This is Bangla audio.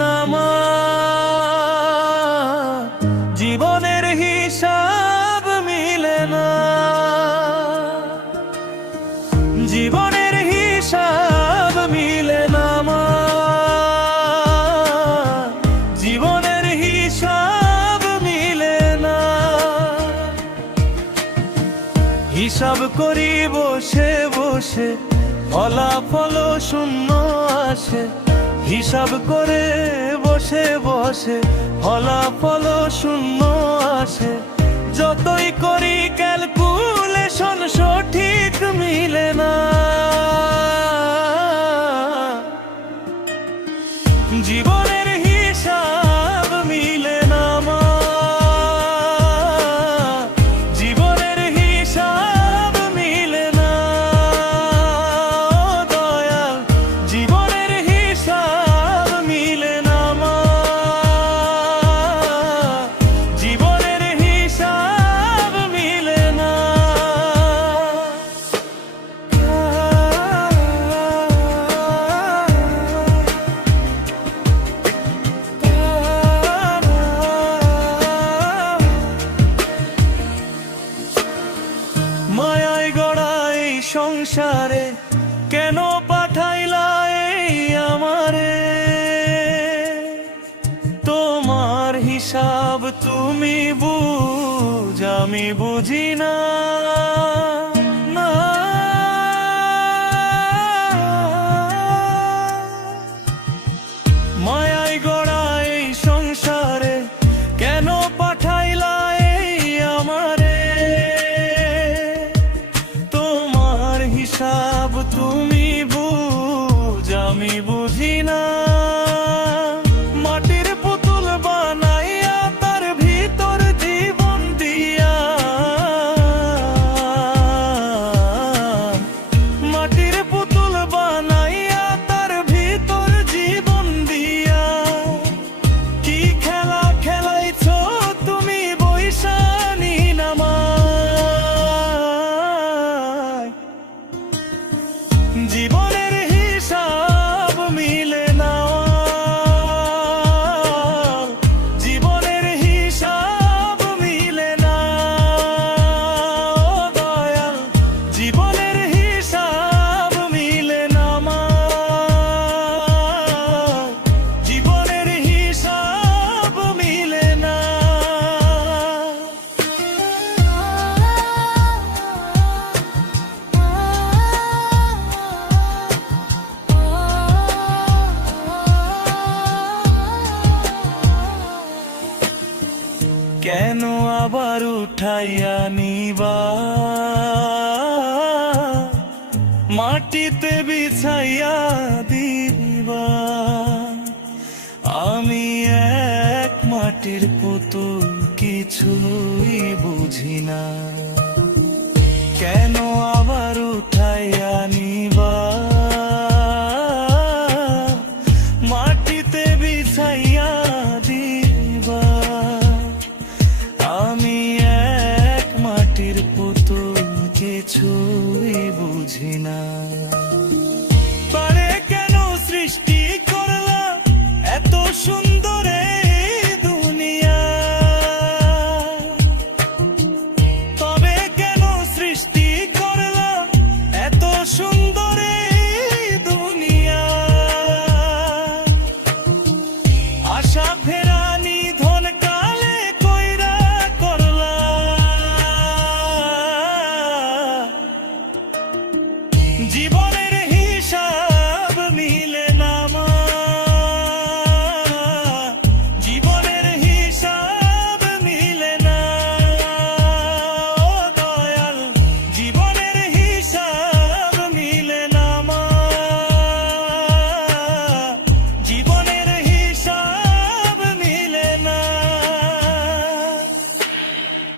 না মা, জীবনের হিসাব মিলে না, জীবনের হিসাব মিলে না মা, জীবনের হিসাব মিলে না। হিসাব করি বসে বসে, ফলাফল শূন্য আসে। হিসাব করে বসে বসে, ফলাফল শূন্য আসে। যতই করি ক্যালকুলেশন সঠিক মিলে না, জীবনের হিসাব মিলে না মা, জীবনের হিসাব মিলে না। ও দয়াল, জীবনের হিসাব মিলে না মা, জীবনের হিসাব মিলে না। মায়ায় গড়া এই সংসারে কেন পাঠাইলা এই আমারে? তোমার হিসাব তুমি বুঝ, আমি বুঝি না। না, মায়ায় গড়া এই সংসারে কেন পাঠাইলা এই আমারে? তোমার হিসাব তুমি বুঝ, আমি বুঝি না। মাটির পুতুল বানাইয়া তার ভিতর জীবন দিয়া, মাটির পুতুল বানাইয়া তার ভিতর জীবন দিয়া। কি খেলা খেলাইছো তুমি বৈশানী নামায়? জীবনের হিসাব মিলে না, জীবনের হিসাব মিলে না। ও দয়াল, জীবনের হিসাব মিলে না মা, জীবনের হিসাব মিলে না। কেন আবার উঠাইয়া নিবা, মাটিতে বিছাইয়া দিবা? আমি এক মাটির পুতুল, কিছুই বুঝি না। কেন আবার উঠাইয়া নিবা, মাটিতে বিছাইয়া দিবা? আমি এক মাটির পুতুল, কিছুই বুঝি না। পারে কেন সৃষ্টি করলা এত সুন্দর এই দুনিয়া? তবে কেন সৃষ্টি করলা এত সুন্দর এই দুনিয়া? আশা ফেরা নিধন কালে কইরা করলা, জীবনে